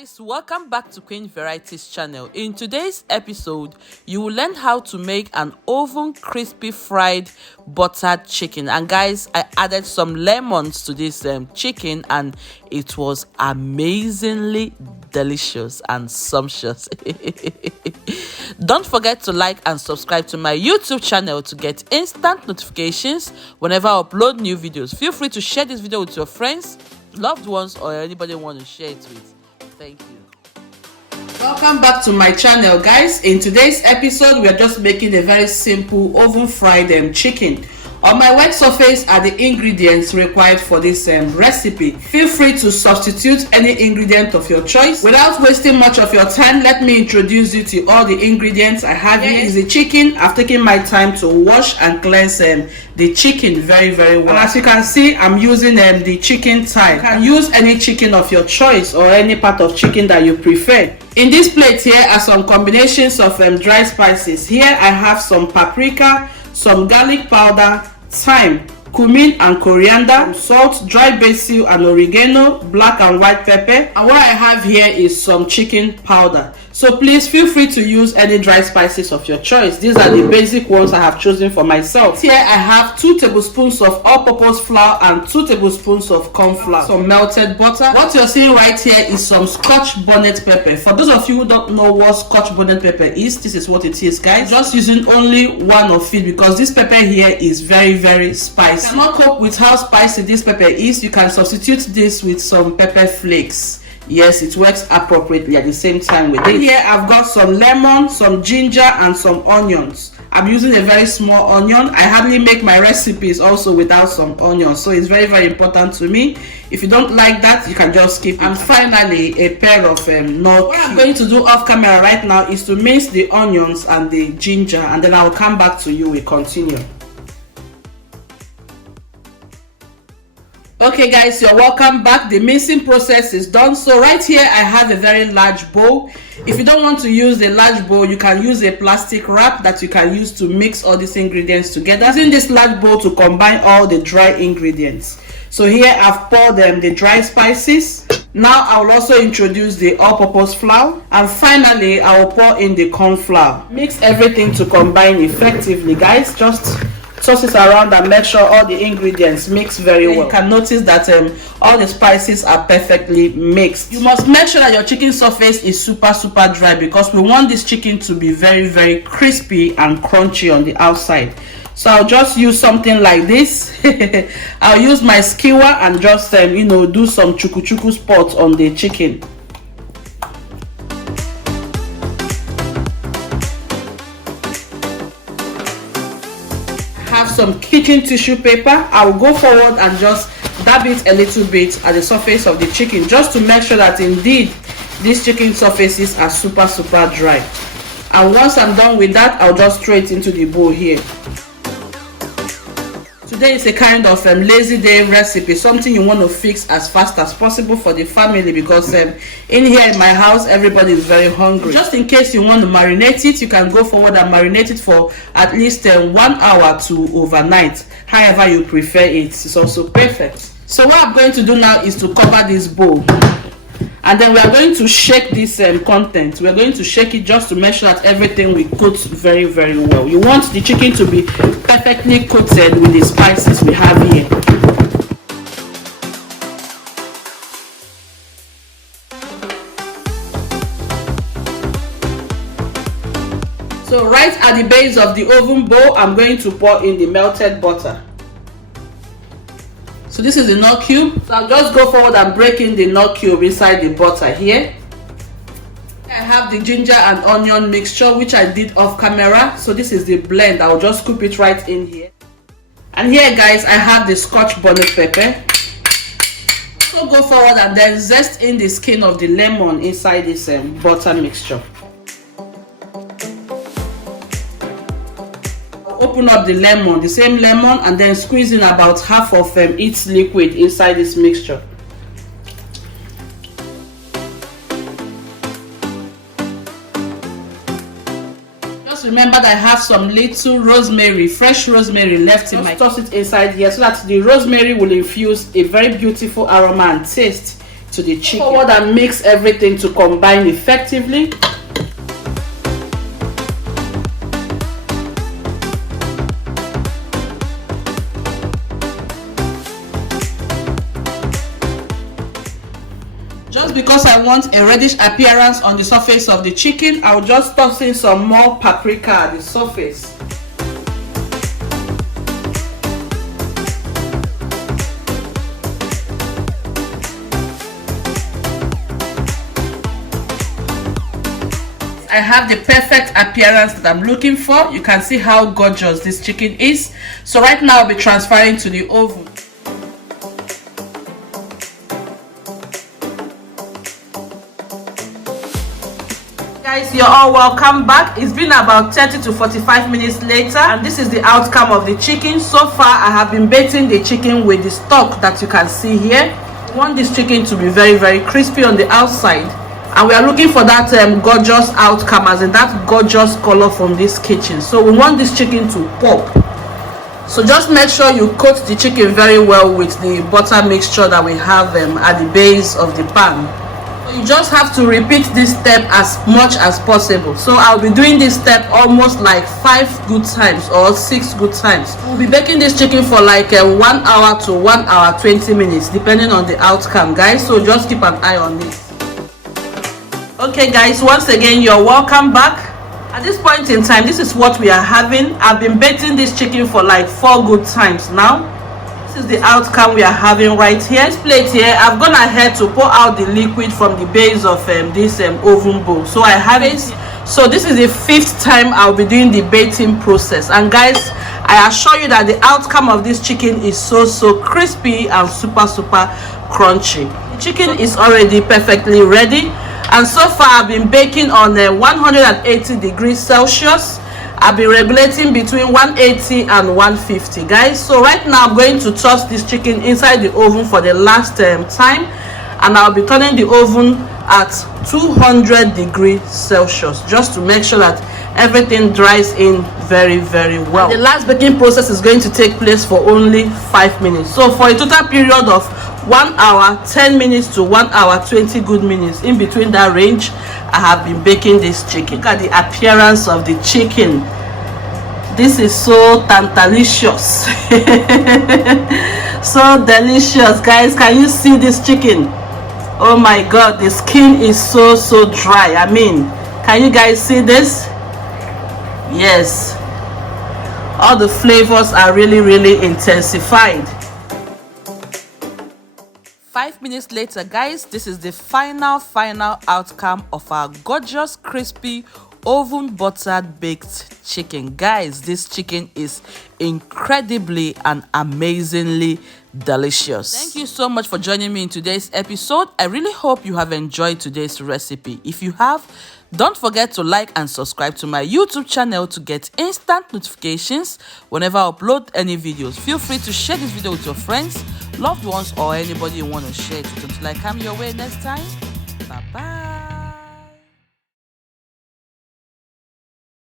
Guys, welcome back to Queen Varieties channel. In today's episode, you will learn how to make an oven crispy fried buttered chicken. And guys, I added some lemons to this chicken and it was amazingly delicious and sumptuous. Don't forget to like and subscribe to my YouTube channel to get instant notifications whenever I upload new videos. Feel free to share this video with your friends, loved ones, or anybody want to share it with. Thank you. Welcome back to my channel, guys. In today's episode, we are just making a very simple oven fried chicken. On my work surface are the ingredients required for this recipe. Feel free to substitute any ingredient of your choice. Without wasting much of your time, let me introduce you to all the ingredients I have here. Is the chicken. I've taken my time to wash and cleanse the chicken very well. And as you can see, I'm using the chicken thigh. You can use any chicken of your choice or any part of chicken that you prefer. In this plate here are some combinations of dry spices. Here I have some paprika, some garlic powder, thyme, cumin and coriander, salt, dry basil and oregano, black and white pepper, and what I have here is some chicken powder. So please feel free to use any dry spices of your choice. These are the basic ones I have chosen for myself. Here I have 2 tablespoons of all-purpose flour and 2 tablespoons of corn flour, some melted butter. What you're seeing right here is some Scotch bonnet pepper. For those of you who don't know what Scotch bonnet pepper is, this is what it is, guys. Just using only one of it because this pepper here is very spicy. If you cannot cope with how spicy this pepper is, you can substitute this with some pepper flakes. Yes, it works appropriately at the same time with it. Here I've got some lemon, some ginger and some onions. I'm using a very small onion. I hardly make my recipes also without some onions, so it's very important to me. If you don't like that, you can just skip it. And finally, a pair of KNOR. What I'm going to do off camera right now is to mince the onions and the ginger, and then I'll come back to you. We continue. Okay guys, you're welcome back. The mincing process is done. So right here I have a very large bowl. If you don't want to use a large bowl, you can use a plastic wrap that you can use to mix all these ingredients together. Using this large bowl to combine all the dry ingredients. So here I've poured the dry spices. Now I will also introduce the all-purpose flour, and finally I will pour in the corn flour. Mix everything to combine effectively, guys. Just toss it around and make sure all the ingredients mix very well. You can notice that all the spices are perfectly mixed. You must make sure that your chicken surface is super dry because we want this chicken to be very crispy and crunchy on the outside. So I'll just use something like this. I'll use my skewer and just do some chuku spots on the chicken. Have some kitchen tissue paper. I will go forward and just dab it a little bit at the surface of the chicken just to make sure that indeed these chicken surfaces are super dry. And once I'm done with that, I'll just throw it into the bowl here. Today is a kind of lazy day recipe, something you want to fix as fast as possible for the family because in here in my house everybody is very hungry. Just in case you want to marinate it, you can go forward and marinate it for at least 1 hour to overnight. However you prefer it, it's also perfect. So what I'm going to do now is to cover this bowl, and then we are going to shake this content. We are going to shake it just to make sure that everything will coat very well. You want the chicken to be perfectly coated with the spices we have here. So right at the base of the oven bowl, I'm going to pour in the melted butter. So this is the KNOR cube. So I'll just go forward and break in the KNOR cube inside the butter here. I have the ginger and onion mixture which I did off camera. So this is the blend. I'll just scoop it right in here. And here guys, I have the Scotch bonnet pepper. So go forward and then zest in the skin of the lemon inside this butter mixture. Open up the lemon, the same lemon, and then squeeze in about half of its liquid inside this mixture. Just remember that I have some little rosemary, fresh rosemary left in my. Toss it inside here so that the rosemary will infuse a very beautiful aroma and taste to the chicken. Forward and mix everything to combine effectively. Just because I want a reddish appearance on the surface of the chicken, I'll just toss in some more paprika at the surface. I have the perfect appearance that I'm looking for. You can see how gorgeous this chicken is. So right now I'll be transferring to the oven. Guys, you're all welcome back. It's been about 30 to 45 minutes later, and this is the outcome of the chicken. So far I have been baking the chicken with the stock that you can see here. We want this chicken to be very crispy on the outside, and we are looking for that gorgeous outcome, as in that gorgeous color from this kitchen. So we want this chicken to pop. So just make sure you coat the chicken very well with the butter mixture that we have at the base of the pan. You just have to repeat this step as much as possible. So I'll be doing this step almost like 5 good times or 6 good times. We'll be baking this chicken for like 1 hour to 1 hour 20 minutes depending on the outcome, guys. So just keep an eye on this. Okay guys, once again you're welcome back. At this point in time, this is what we are having. I've been baking this chicken for like 4 good times now. This is the outcome we are having right here. This plate here, I've gone ahead to pour out the liquid from the base of this oven bowl. So I have it. So this is the 5th time I'll be doing the baking process. And guys, I assure you that the outcome of this chicken is so crispy and super crunchy. The chicken is already perfectly ready. And so far I've been baking on 180 degrees Celsius. I'll be regulating between 180 and 150, guys. So right now I'm going to toss this chicken inside the oven for the last time, and I'll be turning the oven at 200 degrees Celsius just to make sure that everything dries in very well. And the last baking process is going to take place for only 5 minutes. So for a total period of 1 hour 10 minutes to 1 hour 20 good minutes, in between that range, I have been baking this chicken. Look at the appearance of the chicken. This is so tantalicious. So delicious, guys. Can you see this chicken? Oh my god, the skin is so dry. I mean, can you guys see this? Yes, all the flavors are really intensified. 5 minutes later, guys, this is the final outcome of our gorgeous crispy oven buttered baked chicken. Guys, this chicken is incredibly and amazingly delicious. Thank you so much for joining me in today's episode. I really hope you have enjoyed today's recipe. If you have, don't forget to like and subscribe to my YouTube channel to get instant notifications whenever I upload any videos. Feel free to share this video with your friends, loved ones, or anybody you want to share it with. Until I come your way next time, bye bye.